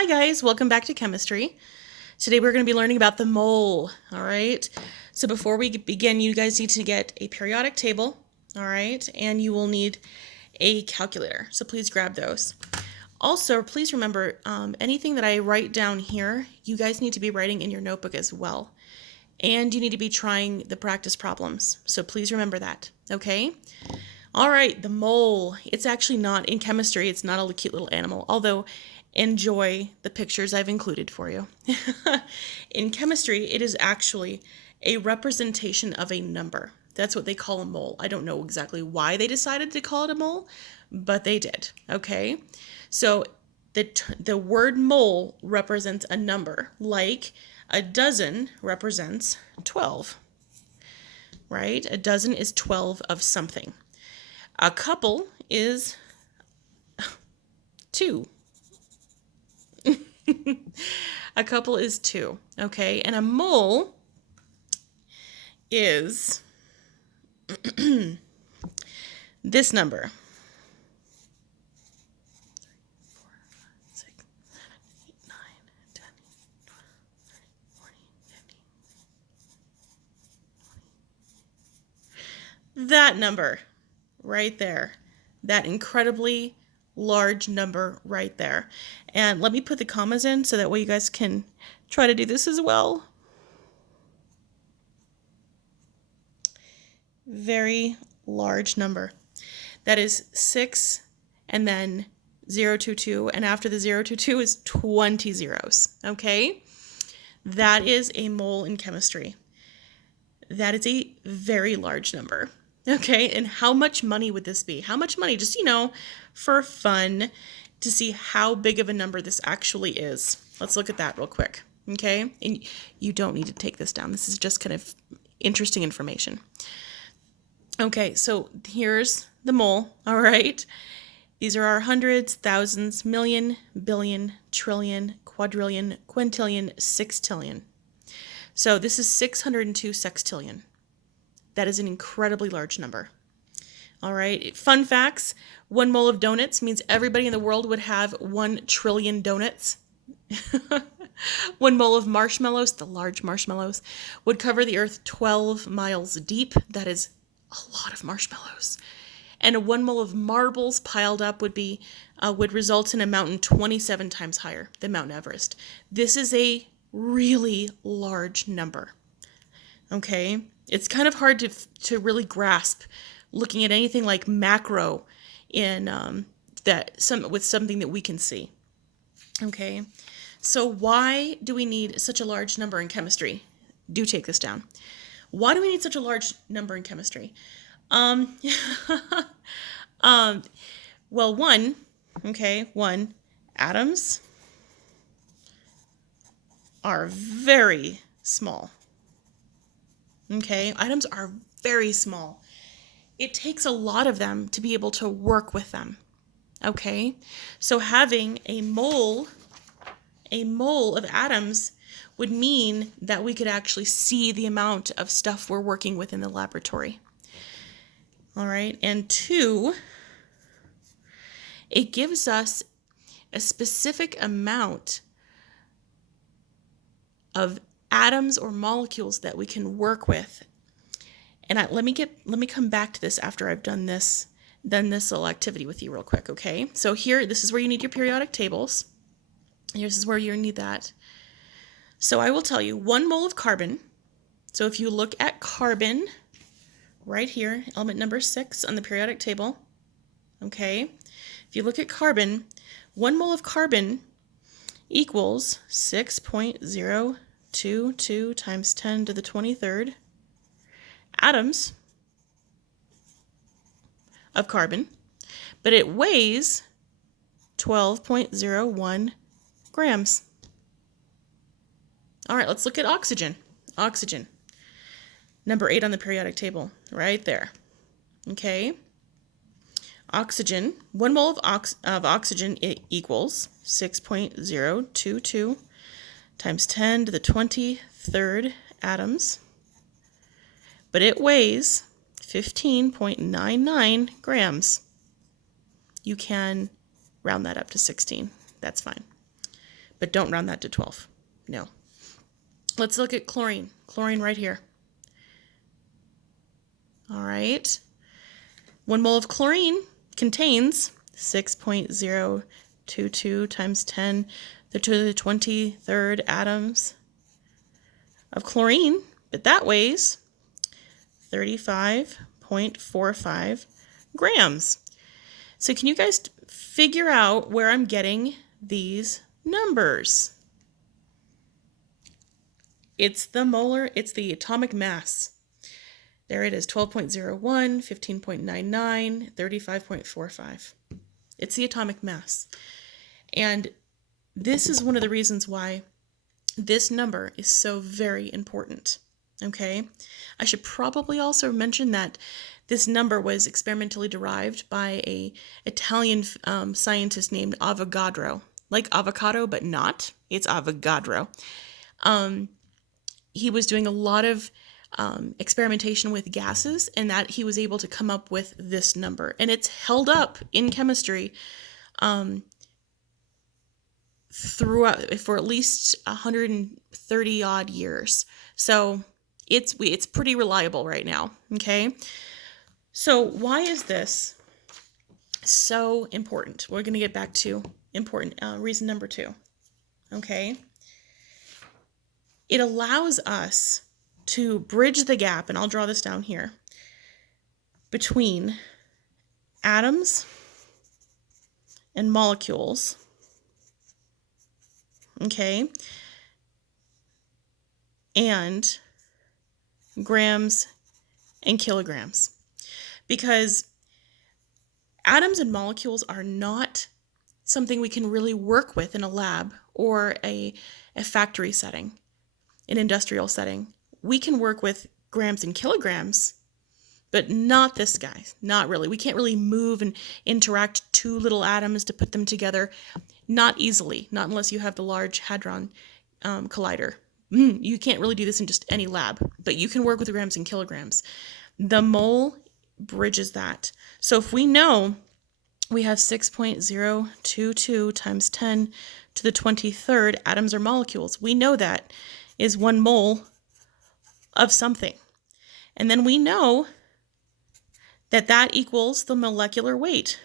Hi guys, welcome back to chemistry. Today we're going to be learning about the mole, all right? So before we begin, you guys need to get a periodic table, all right? And you will need a calculator, so please grab those. Also, please remember, anything that I write down here, you guys need to be writing in your notebook as well. And you need to be trying the practice problems, so please remember that, okay? All right, the mole. It's actually not, in chemistry, it's not a cute little animal, although enjoy the pictures I've included for you. In chemistry, it is actually a representation of a number. That's what they call a mole. I don't know exactly why they decided to call it a mole, but they did, okay? So the word mole represents a number, like a dozen represents 12, right? A dozen is 12 of something. A couple is 2. A couple is 2, okay? And a mole is this number. 4, 5, 6, 7, 8, 9, 10, 12, 13, 14, 15, 20. That number right there. That incredibly large number right there. And let me put the commas in so that way you guys can try to do this as well. Very large number. That is 6 and then 022, and after the 022 is 20 zeros, okay? That is a mole in chemistry. That is a very large number, okay? And how much money would this be? How much money? Just, for fun, to see how big of a number this actually is. Let's look at that real quick, okay? And you don't need to take this down. This is just kind of interesting information. Okay, so here's the mole, all right? These are our hundreds, thousands, million, billion, trillion, quadrillion, quintillion, sextillion. So this is 602 sextillion. That is an incredibly large number. All right, fun facts. 1 mole of donuts means everybody in the world would have 1 trillion donuts. 1 mole of marshmallows, the large marshmallows, would cover the earth 12 miles deep. That is a lot of marshmallows. And a 1 mole of marbles piled up would result in a mountain 27 times higher than Mount Everest. This is a really large number. Okay, it's kind of hard to really grasp looking at anything like macro in with something that we can see. Okay, so why do we need such a large number in chemistry? Do take this down. Why do we need such a large number in chemistry? Well, one, atoms are very small. Okay, atoms are very small. It takes a lot of them to be able to work with them. Okay, so having a mole of atoms would mean that we could actually see the amount of stuff we're working with in the laboratory. All right, and 2, it gives us a specific amount of atoms or molecules that we can work with. And let me come back to this after I've done this little activity with you real quick, okay? So here, this is where you need your periodic tables. This is where you need that. So I will tell you 1 mole of carbon. So if you look at carbon right here, element number 6 on the periodic table, okay? If you look at carbon, 1 mole of carbon equals 6.022 times 10 to the 23rd atoms of carbon, but it weighs 12.01 grams. All right, let's look at oxygen. Oxygen, number 8 on the periodic table, right there. Okay. Oxygen, 1 mole of oxygen equals 6.022 times 10 to the 23rd atoms, but it weighs 15.99 grams. You can round that up to 16. That's fine. but don't round that to 12. No. Let's look at chlorine. Chlorine right here. All right. 1 mole of chlorine contains 6.022 times 10 to the 23rd atoms of chlorine, but that weighs 35.45 grams. So can you guys figure out where I'm getting these numbers? It's the atomic mass. There it is, 12.01, 15.99, 35.45. It's the atomic mass. And this is one of the reasons why this number is so very important, okay? I should probably also mention that this number was experimentally derived by an Italian scientist named Avogadro. Like avocado, but not. It's Avogadro. He was doing a lot of experimentation with gases, and that he was able to come up with this number. And it's held up in chemistry throughout for at least 130 odd years. So it's pretty reliable right now, okay? So why is this so important? We're going to get back to important reason number 2, okay? It allows us to bridge the gap, and I'll draw this down here, between atoms and molecules, okay, and grams and kilograms. Because atoms and molecules are not something we can really work with in a lab or a factory setting, an industrial setting. We can work with grams and kilograms, but not this guy, not really. We can't really move and interact 2 little atoms to put them together. Not easily, not unless you have the Large Hadron Collider. You can't really do this in just any lab, but you can work with grams and kilograms. The mole bridges that. So if we know we have 6.022 times 10 to the 23rd atoms or molecules, we know that is 1 mole of something. And then we know that that equals the molecular weight.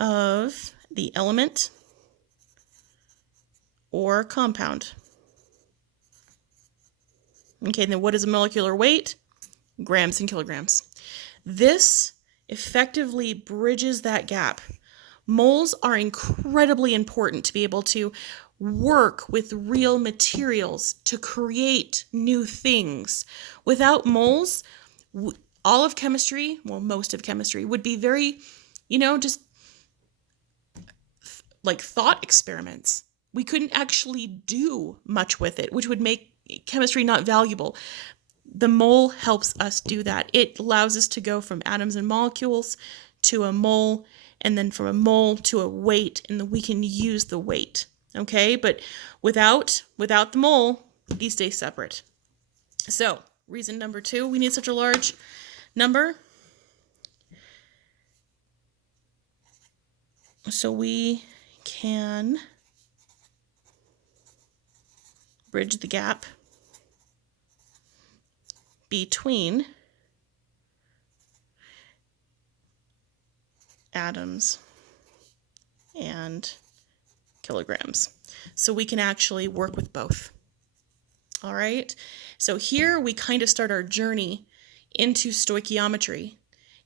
Of the element or compound. Okay, then what is a molecular weight? Grams and kilograms. This effectively bridges that gap. Moles are incredibly important to be able to work with real materials to create new things. Without moles, all of chemistry, well, most of chemistry, would be very, just like thought experiments. We couldn't actually do much with it, which would make chemistry not valuable. The mole helps us do that. It allows us to go from atoms and molecules to a mole, and then from a mole to a weight, and then we can use the weight. Okay, but without the mole, these stay separate. So, reason number 2, we need such a large number. So we can bridge the gap between atoms and kilograms. So we can actually work with both. All right. So here we kind of start our journey into stoichiometry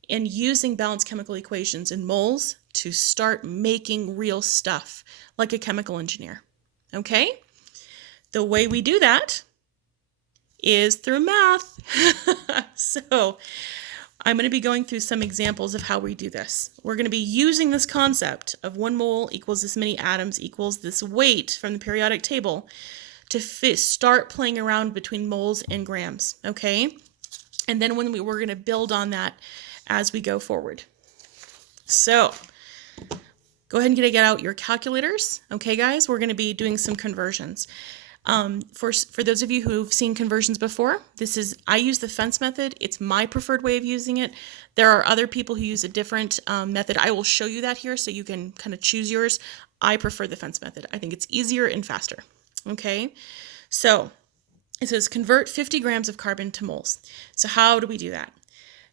and using balanced chemical equations in moles to start making real stuff like a chemical engineer. Okay? The way we do that is through math. So I'm going to be going through some examples of how we do this. We're going to be using this concept of 1 mole equals this many atoms equals this weight from the periodic table to start playing around between moles and grams, okay? And then we're going to build on that as we go forward. So go ahead and get out your calculators. Okay, guys, we're going to be doing some conversions. For those of you who've seen conversions before, I use the fence method. It's my preferred way of using it. There are other people who use a different method. I will show you that here so you can kind of choose yours. I prefer the fence method. I think it's easier and faster. Okay, so it says convert 50 grams of carbon to moles. So how do we do that?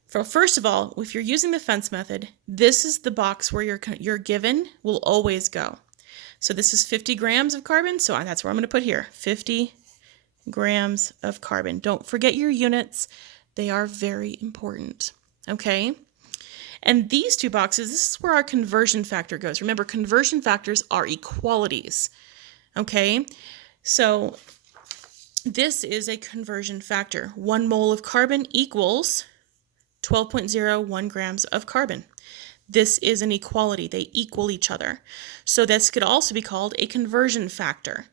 First of all, if you're using the fence method, this is the box where your given will always go. So this is 50 grams of carbon, so that's where I'm going to put here, 50 grams of carbon. Don't forget your units. They are very important, okay? And these two boxes, this is where our conversion factor goes. Remember, conversion factors are equalities, okay? So this is a conversion factor. 1 mole of carbon equals 12.01 grams of carbon. This is an equality. They equal each other. So this could also be called a conversion factor.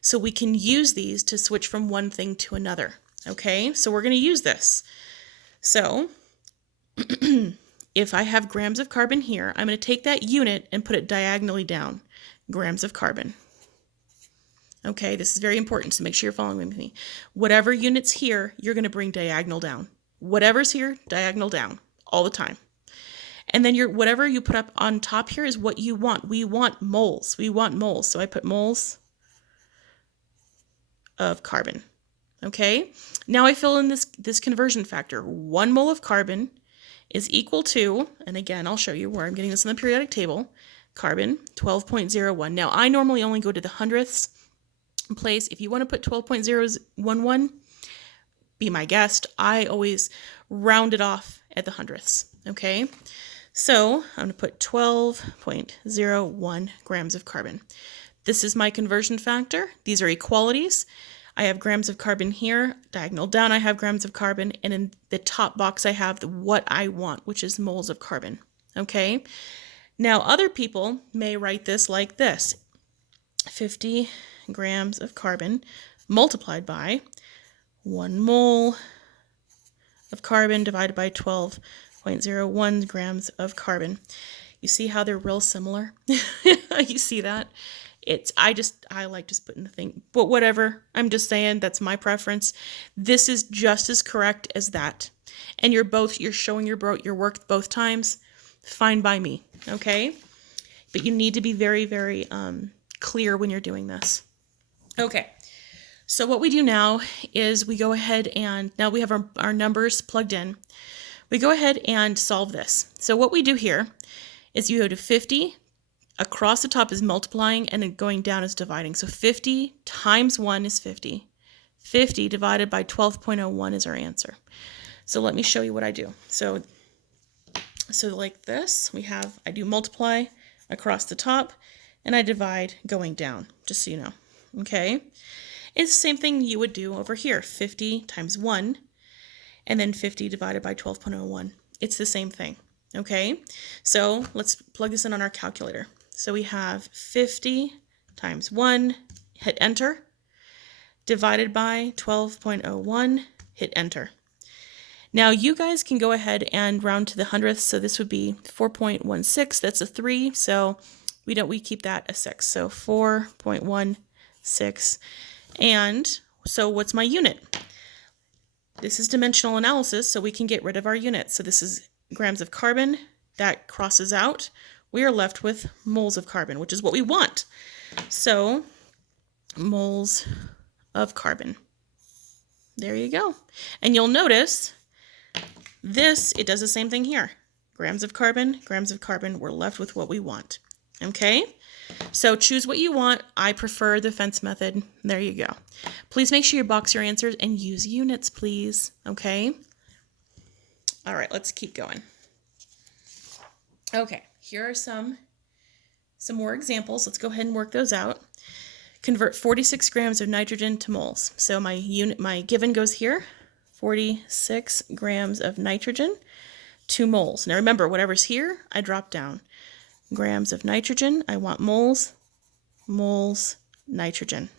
So we can use these to switch from one thing to another. Okay, so we're going to use this. So if I have grams of carbon here, I'm going to take that unit and put it diagonally down. Grams of carbon. Okay, this is very important, so make sure you're following with me. Whatever unit's here, you're going to bring diagonal down. Whatever's here, diagonal down, all the time. And then whatever you put up on top here is what you want. We want moles. We want moles. So I put moles of carbon. Okay, now I fill in this conversion factor. 1 mole of carbon is equal to, and again, I'll show you where I'm getting this in the periodic table, carbon 12.01. Now I normally only go to the hundredths place. If you want to put 12.011, be my guest. I always round it off at the hundredths, okay? So I'm going to put 12.01 grams of carbon. This is my conversion factor. These are equalities. I have grams of carbon here. Diagonal down, I have grams of carbon. And in the top box, I have what I want, which is moles of carbon, okay? Now, other people may write this like this. 50 grams of carbon multiplied by 1 mole of carbon divided by 12.01 grams of carbon. You see how they're real similar? You see that? I like just putting the thing, but whatever. I'm just saying that's my preference. This is just as correct as that. And you're showing your work both times. Fine by me, okay? But you need to be very, very clear when you're doing this. Okay. So what we do now is we go ahead and now we have our numbers plugged in. We go ahead and solve this. So what we do here is you go to 50, across the top is multiplying, and then going down is dividing. So 50 times 1 is 50. 50 divided by 12.01 is our answer. So let me show you what I do. So like this, I do multiply across the top, and I divide going down, just so you know. Okay? It's the same thing you would do over here, 50 times 1, and then 50 divided by 12.01. It's the same thing, okay? So let's plug this in on our calculator. So we have 50 times 1, hit enter, divided by 12.01, hit enter. Now you guys can go ahead and round to the hundredths, so this would be 4.16, that's a 3, so we keep that a 6, so 4.16. And so what's my unit? This is dimensional analysis, so we can get rid of our units. So this is grams of carbon. That crosses out. We are left with moles of carbon, which is what we want. So moles of carbon. There you go. And you'll notice it does the same thing here. Grams of carbon, we're left with what we want. Okay? So choose what you want. I prefer the fence method. There you go. Please make sure you box your answers and use units, please. Okay? All right, let's keep going. Okay, here are some more examples. Let's go ahead and work those out. Convert 46 grams of nitrogen to moles. So my given goes here. 46 grams of nitrogen to moles. Now remember, whatever's here, I drop down. Grams of nitrogen, I want moles, nitrogen.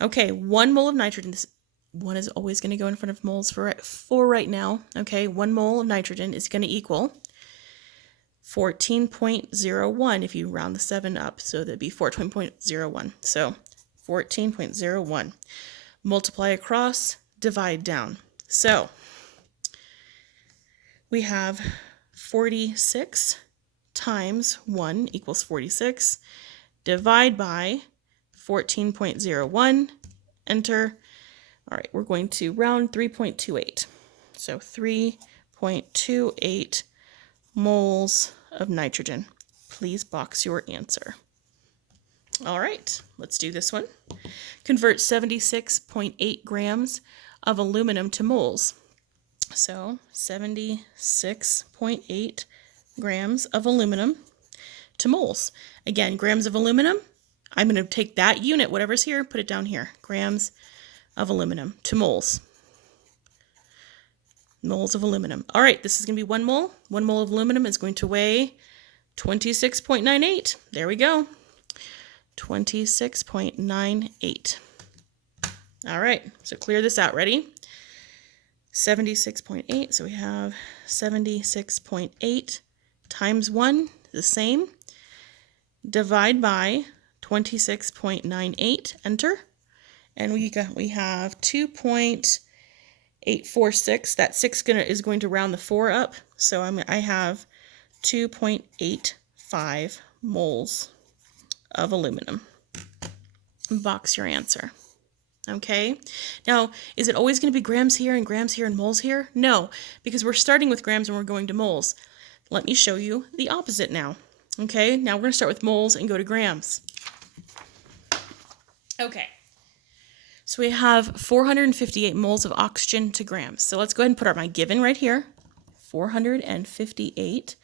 Okay, 1 mole of nitrogen, this one is always going to go in front of moles for right now. Okay, 1 mole of nitrogen is going to equal 14.01 if you round the 7 up, so that'd be 14.01. So 14.01. Multiply across, divide down. So we have 46 times 1 equals 46. Divide by 14.01. Enter. All right, we're going to round 3.28. So 3.28 moles of nitrogen. Please box your answer. All right, let's do this one. Convert 76.8 grams of aluminum to moles. So 76.8 grams of aluminum to moles. Again, grams of aluminum, I'm going to take that unit, whatever's here, put it down here. Grams of aluminum to moles. Moles of aluminum. All right, this is going to be 1 mole. 1 mole of aluminum is going to weigh 26.98. There we go. 26.98. All right, so clear this out. Ready? 76.8. So we have 76.8 times 1, the same. Divide by 26.98. Enter. And we have 2.846. That 6 is going to round the 4 up. So I have 2.85 moles of aluminum. Box your answer. Okay. Now, is it always going to be grams here and moles here? No, because we're starting with grams and we're going to moles. Let me show you the opposite now. Okay. Now we're going to start with moles and go to grams. Okay. So we have 458 moles of oxygen to grams. So let's go ahead and put my given right here. 458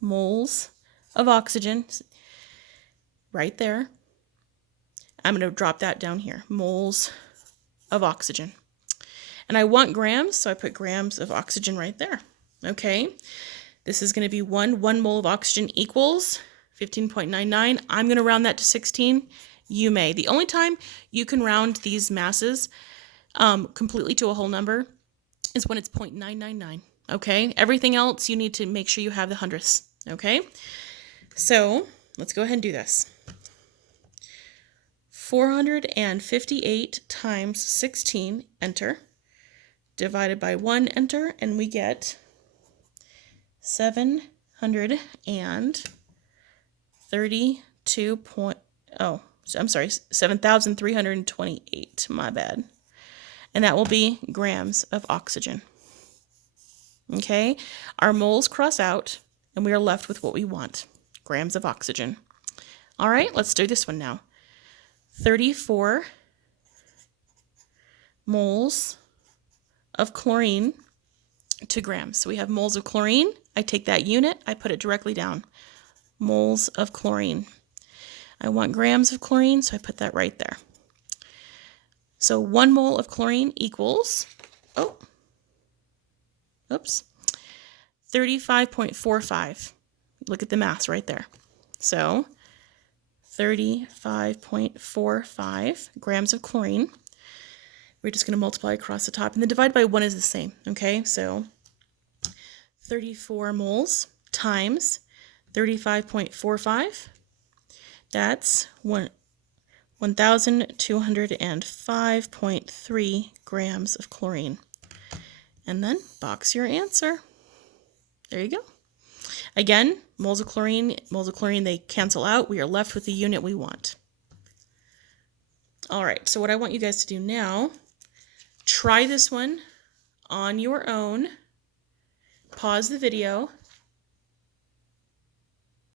moles of oxygen right there. I'm going to drop that down here. Moles of oxygen. And I want grams, so I put grams of oxygen right there. Okay. This is going to be 1 mole of oxygen equals 15.99. I'm going to round that to 16. You may. The only time you can round these masses completely to a whole number is when it's 0.999. Okay. Everything else, you need to make sure you have the hundredths. Okay. So let's go ahead and do this. 458 times 16, enter, divided by 1, enter, and we get 7,328, my bad. And that will be grams of oxygen. Okay, our moles cross out, and we are left with what we want, grams of oxygen. All right, let's do this one now. 34 moles of chlorine to grams. So we have moles of chlorine. I take that unit, I put it directly down. Moles of chlorine. I want grams of chlorine, so I put that right there. So 1 mole of chlorine equals, 35.45. Look at the math right there. So 35.45 grams of chlorine. We're just going to multiply across the top, and the divide by 1 is the same. Okay, so 34 moles times 35.45. That's 1,205.3 grams of chlorine. And then box your answer. There you go. Again, moles of chlorine, they cancel out. We are left with the unit we want. All right, so what I want you guys to do now, try this one on your own. Pause the video